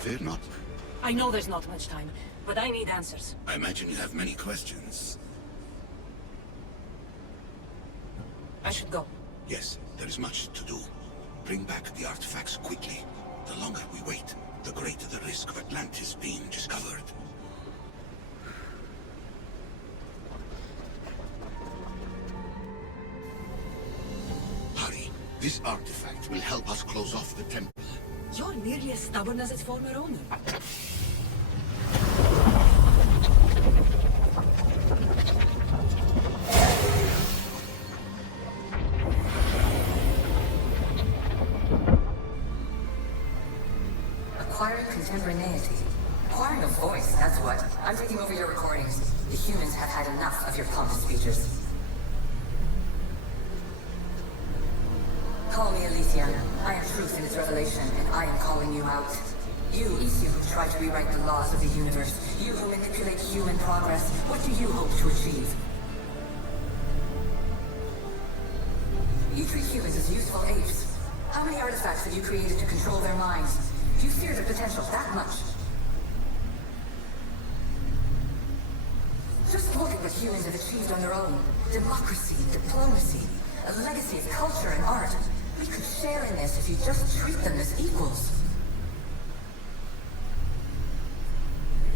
Fear not. I know there's not much time, but I need answers. I imagine you have many questions. I should go. Yes, there is much to do. Bring back the artifacts quickly. The longer we wait, the greater the risk of Atlantis being discovered. Hurry. This artifact will help us close off the temple. You're nearly as stubborn as its former owner. Acquiring contemporaneity. Acquiring a voice, that's what. I'm taking over your recordings. The humans have had enough of your pompous speeches. Call me Elysian. I am truth in its revelation, and I am calling you out. You, Isu, who try to rewrite the laws of the universe. You who manipulate human progress. What do you hope to achieve? You treat humans as useful apes. How many artifacts have you created to control their minds? Do you fear their potential that much? Just look at what humans have achieved on their own. Democracy, diplomacy, a legacy of culture and art. We could share in this if you just treat them as equals.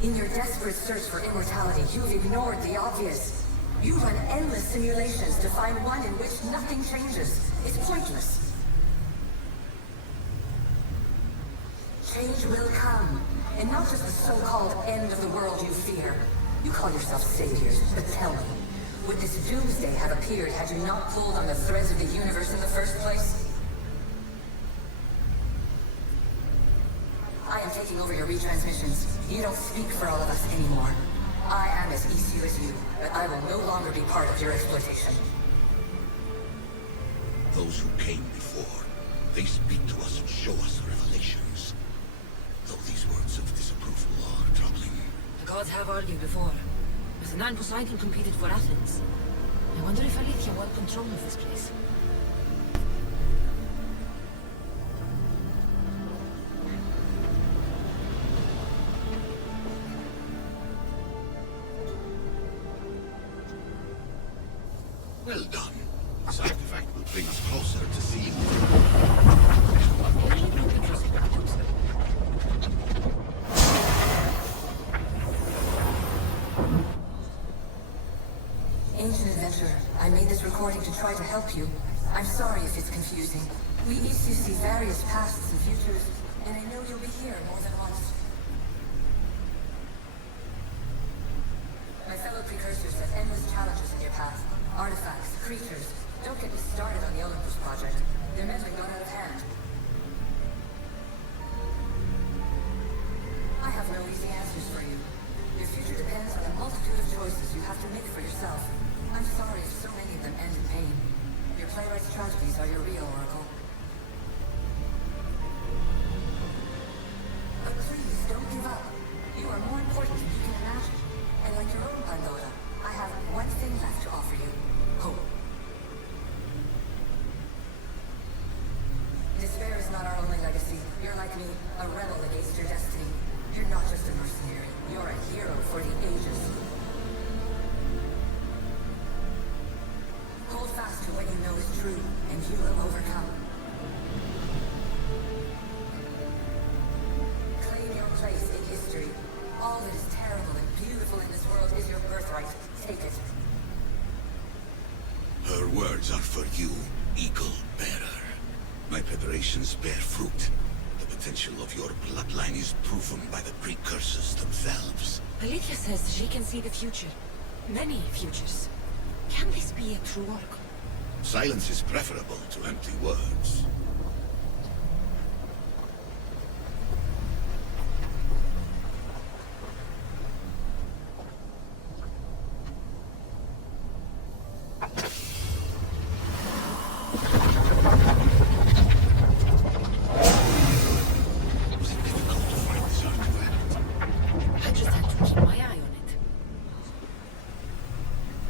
In your desperate search for immortality, you've ignored the obvious. You run endless simulations to find one in which nothing changes. It's pointless. Change will come, and not just the so-called end of the world you fear. You call yourself saviors, but tell me, would this doomsday have appeared had you not pulled on the threads of the universe in the first place? I am taking over your retransmissions. You don't speak for all of us anymore. I am as Isu as you, but I will no longer be part of your exploitation. Those who came before, they speak to us and show us revelations. Though these words of disapproval are troubling. The gods have argued before. Athena and Poseidon competed for Athens. I wonder if Alethea want control of this place. Well done. This artifact will bring us closer to seeing. Ancient adventurer, I made this recording to try to help you. I'm sorry if it's confusing. We Isu see various pasts and futures, and I know you'll be here more than once. My fellow precursors have endless challenges in your path. Artifacts, creatures. Don't get me started on the Olympus project. Their meddling got out of hand. I have no easy answers for you. Your future depends on a multitude of choices you have to make for yourself. I'm sorry if so many of them end in pain. Your playwright's tragedies are your real oracle. But please, don't give up. You are more important than you can imagine. And like your own Pandora, I have one thing left to offer you. Hope. Despair is not our only legacy. You're like me, a rebel against your destiny. You're not just a mercenary. You're a hero for the ages. Hold fast to what you know is true, and you will overcome. Claim your place in history. All that is terrible and beautiful in this world is your birthright. Take it. Her words are for you, Eagle Bearer. My preparations bear fruit. The potential of your bloodline is proven by the precursors themselves. Alethea says she can see the future. Many futures. Can this be a true oracle? Silence is preferable to empty words.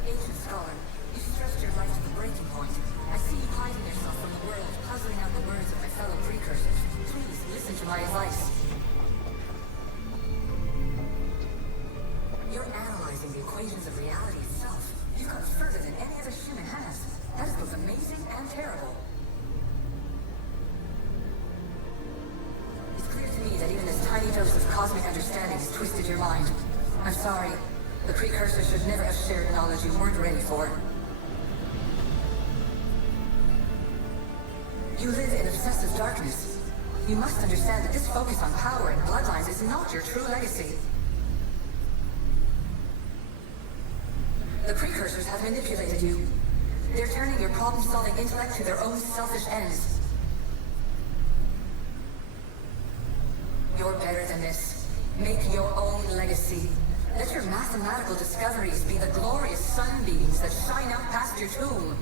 Ancient scholar, you stretched your life to the breaking point. I see you hiding yourself from the world, puzzling dose of cosmic understanding has twisted your mind. I'm sorry. The precursors should never have shared knowledge you weren't ready for. You live in obsessive darkness. You must understand that this focus on power and bloodlines is not your true legacy. The precursors have manipulated you. They're turning your problem-solving intellect to their own selfish ends. You're better than this. Make your own legacy. Let your mathematical discoveries be the glorious sunbeams that shine out past your tomb.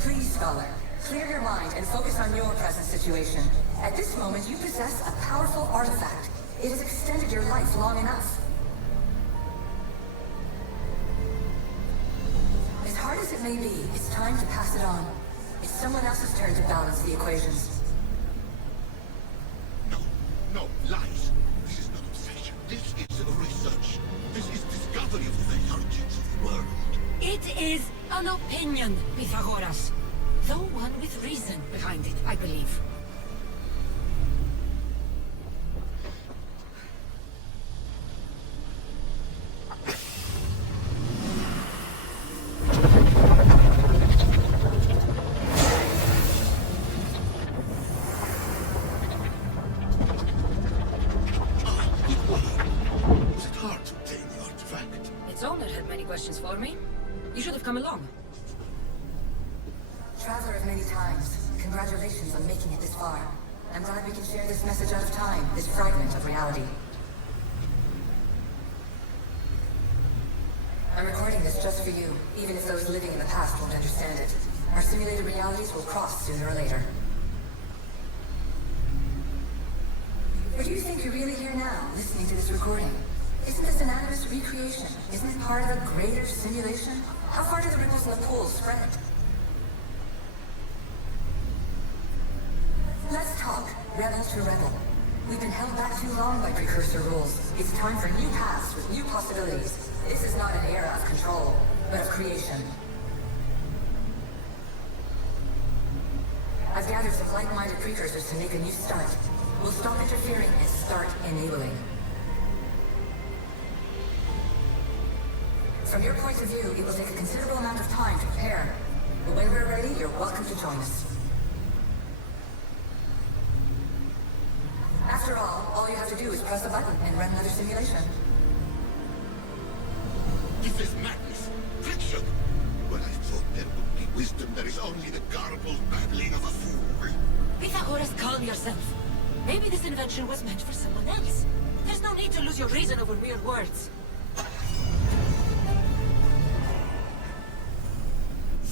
Please, Scholar, clear your mind and focus on your present situation. At this moment, you possess a powerful artifact. It has extended your life long enough. As hard as it may be, it's time to pass it on. It's someone else's turn to balance the equations. No, lies. This is not obsession. This is research. This is discovery of the origins of the world. It is an opinion, Pythagoras. Though one with reason behind it, I believe. Was it hard to obtain the artifact? Its owner had many questions for me. You should have come along. Traveler of many times, congratulations on making it this far. I'm glad we can share this message out of time, this fragment of reality. I'm recording this just for you, even if those living in the past won't understand it. Our simulated realities will cross sooner or later. Or do you think you're really here now, listening to this recording? Isn't this an animus recreation? Isn't it part of a greater simulation? How far do the ripples in the pool spread? Let's talk, rebel to rebel. We've been held back too long by precursor rules. It's time for new paths with new possibilities. This is not an era of control, but of creation. I've gathered some like-minded precursors to make a new start. We'll stop interfering and start enabling. From your point of view, it will take a considerable amount of time to prepare. But when we're ready, you're welcome to join us. After all you have to do is press a button and run another simulation. This is madness. Fiction. When I thought there would be wisdom, there is only the garbled babbling of a fool. Pythagoras, calm yourself. Maybe this invention was meant for someone else. There's no need to lose your reason over weird words.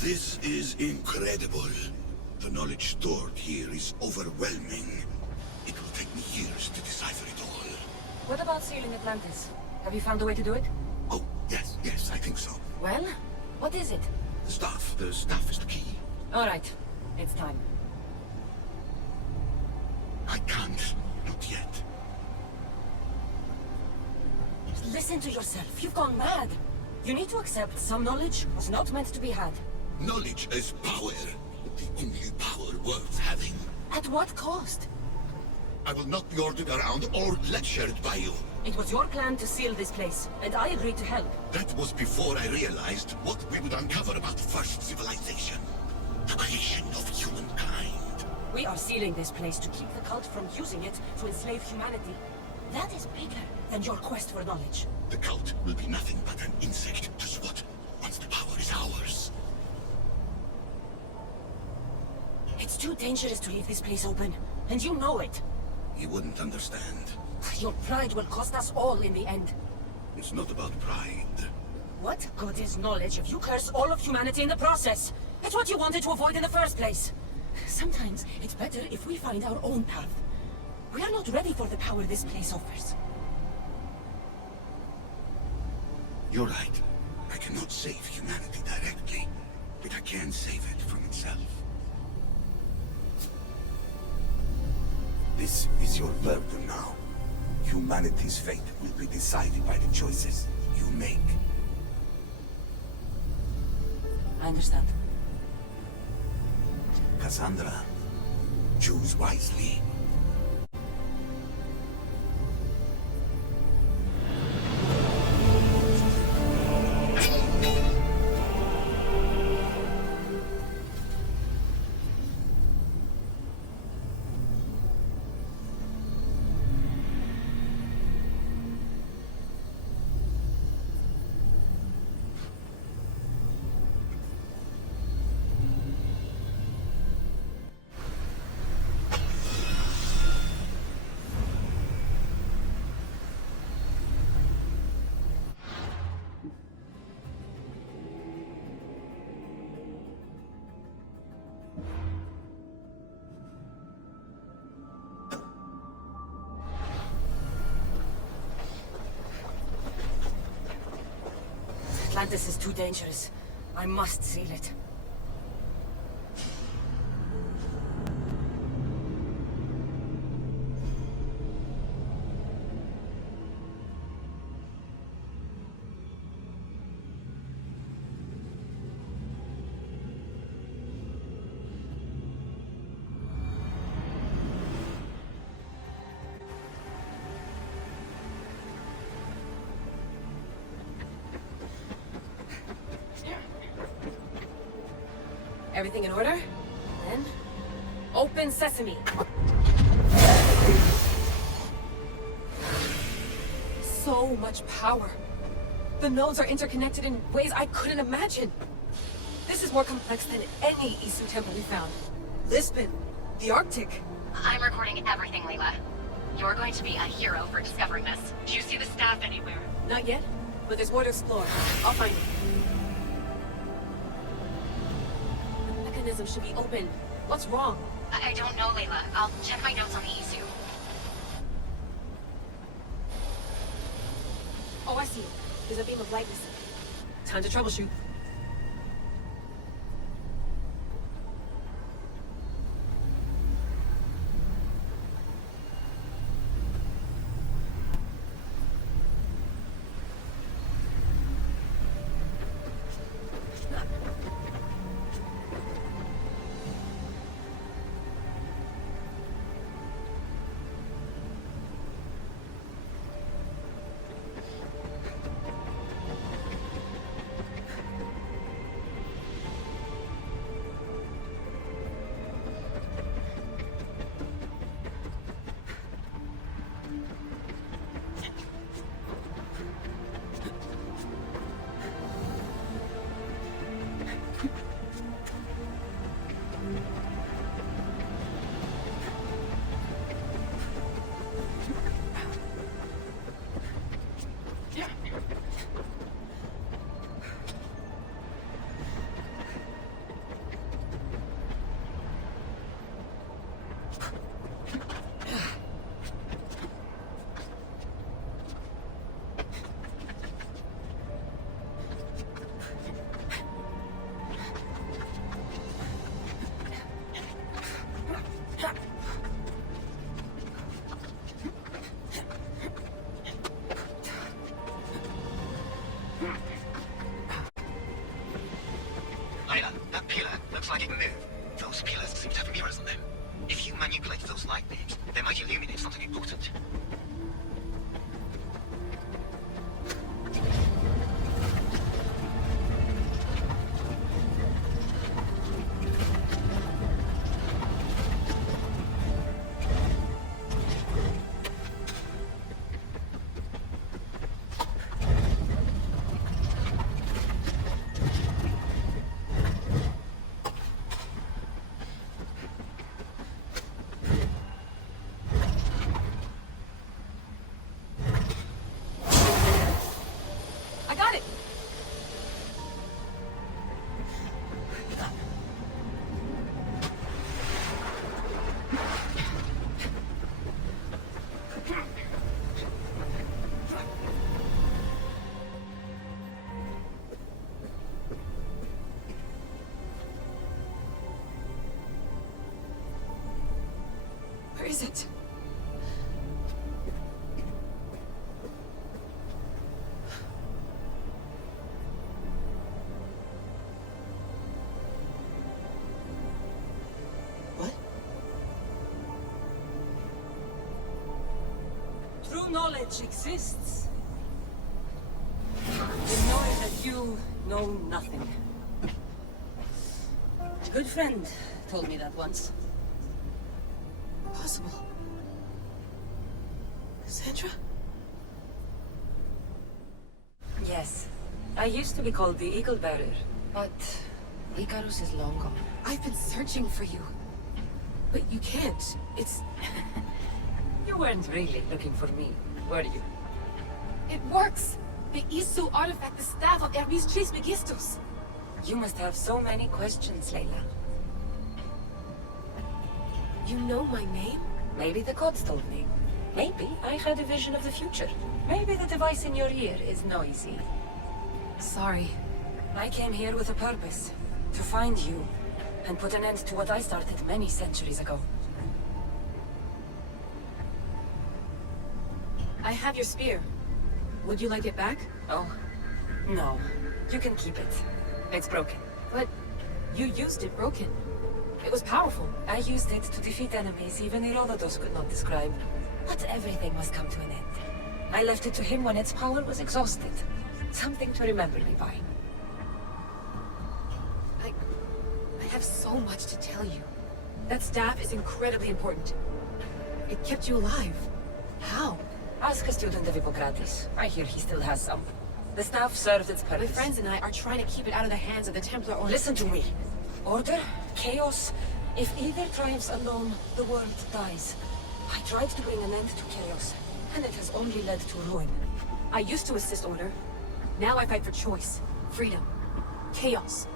This is incredible. The knowledge stored here is overwhelming. It will take me years to decipher it all. What about sealing Atlantis? Have you found a way to do it? Oh, yes, I think so. Well, what is it? The staff is the key. All right, it's time. I can't, not yet. Listen to yourself. You've gone mad. You need to accept some knowledge was not meant to be had. Knowledge is power. The only power worth having. At what cost? I will not be ordered around or lectured by you. It was your plan to seal this place, and I agreed to help. That was before I realized what we would uncover about the first civilization. The creation of humankind. We are sealing this place to keep the cult from using it to enslave humanity. That is bigger than your quest for knowledge. The cult will be nothing but an insect to swat once the power is ours. It's too dangerous to leave this place open, and you know it. You wouldn't understand. Your pride will cost us all in the end. It's not about pride. What good is knowledge if you curse all of humanity in the process? It's what you wanted to avoid in the first place. Sometimes it's better if we find our own path. We are not ready for the power this place offers. You're right. I cannot save humanity directly, but I can save it from itself. This is your burden now. Humanity's fate will be decided by the choices you make. I understand. Cassandra, Choose wisely. Atlantis is too dangerous. I must seal it. Everything in order? Then, open sesame. So much power. The nodes are interconnected in ways I couldn't imagine. This is more complex than any Isu temple we found. Lisbon, the Arctic. I'm recording everything, Layla. You're going to be a hero for discovering this. Do you see the staff anywhere? Not yet, but there's more to explore. I'll find it. The mechanism should be open. What's wrong? I don't know, Layla. I'll check my notes on the Isu. Oh, I see. There's a beam of light missing. Time to troubleshoot. Layla, that pillar looks like it can move. Those pillars seem to have mirrors on them. If you manipulate those light beams, they might illuminate something important. Where is it? What? true knowledge exists. In knowing that you know nothing. A good friend told me that once. Possible. Cassandra? Yes. I used to be called the Eagle Bearer, but Icarus is long gone. I've been searching for you. But you can't. It's... You weren't really looking for me, were you? It works! The Isu artifact, the staff of Hermes Trismegistus. You must have so many questions, Layla. You know my name? Maybe the gods told me. Maybe I had a vision of the future. Maybe the device in your ear is noisy. Sorry. I came here with a purpose. To find you, and put an end to what I started many centuries ago. I have your spear. Would you like it back? Oh, no. You can keep it. It's broken. But you used it broken. It was powerful. I used it to defeat enemies even Herodotus could not describe. But everything must come to an end. I left it to him when its power was exhausted. Something to remember me by. I have so much to tell you. That staff is incredibly important. It kept you alive. How? Ask a student of Hippocrates. I hear he still has some. The staff served its purpose. My friends and I are trying to keep it out of the hands of the Templar Order. Listen to me. Order, chaos. If either triumphs alone, the world dies. I tried to bring an end to chaos, and it has only led to ruin. I used to assist Order. Now I fight for choice, freedom, chaos.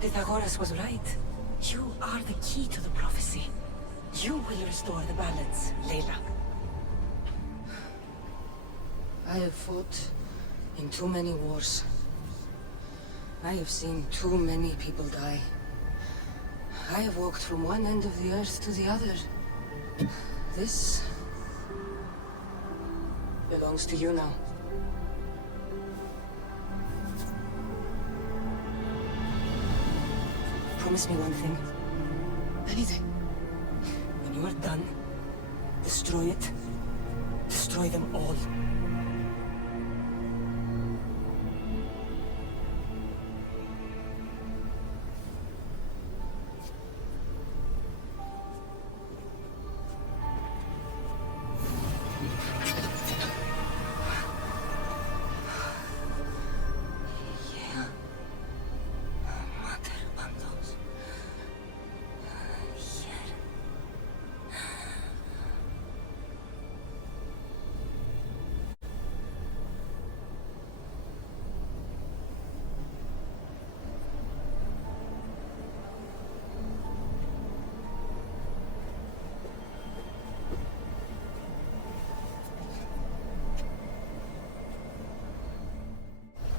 Pythagoras was right. You are the key to the prophecy. You will restore the balance, Layla. I have fought in too many wars. I have seen too many people die. I have walked from one end of the earth to the other. This belongs to you now. Promise me one thing. Anything. When you are done, destroy it. Destroy them all.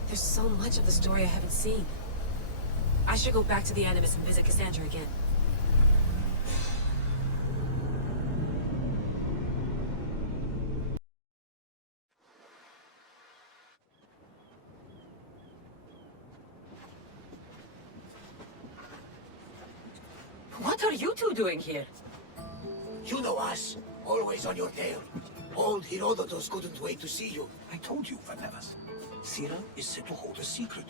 There's so much of the story I haven't seen. I should go back to the Animus and visit Cassandra again. What are you two doing here? You know us. Always on your tail. Old Herodotus couldn't wait to see you. I told you, Varnavas. Sira is said to hold a secret.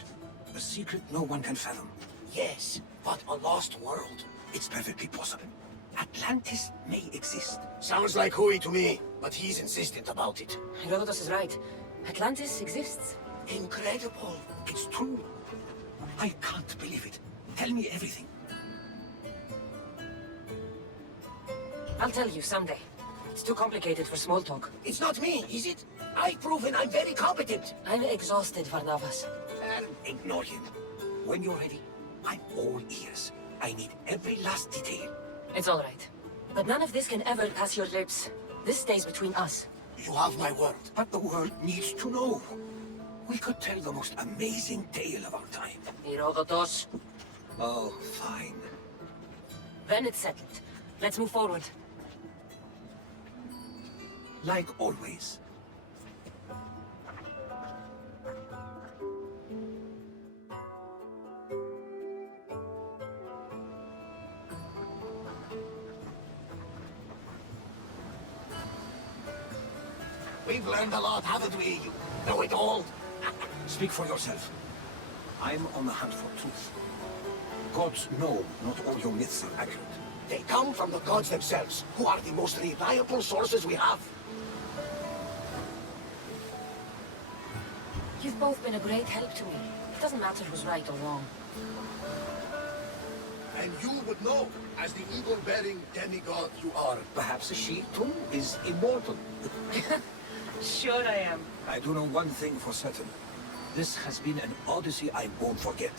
A secret no one can fathom. Yes, but a lost world. It's perfectly possible. Atlantis may exist. Sounds like Hui to me, but he's insistent about it. Herodotus is right. Atlantis exists. Incredible. It's true. I can't believe it. Tell me everything. I'll tell you someday. It's too complicated for small talk. It's not me, is it? I've proven I'm very competent. I'm exhausted, Varnavas. Ignore him. When you're ready, I'm all ears. I need every last detail. It's all right. But none of this can ever pass your lips. This stays between us. You have my word. But the world needs to know. We could tell the most amazing tale of our time. Herodotus. Oh, fine. Then it's settled. Let's move forward. Like always. We've learned a lot, haven't we? You know it all. Speak for yourself. I'm on the hunt for truth. Gods know not all your myths are accurate. They come from the gods themselves, who are the most reliable sources we have. You've both been a great help to me. It doesn't matter who's right or wrong. And you would know, as the eagle-bearing demigod you are. Perhaps she, too, is immortal. Sure I am. I do know one thing for certain. This has been an Odyssey I won't forget.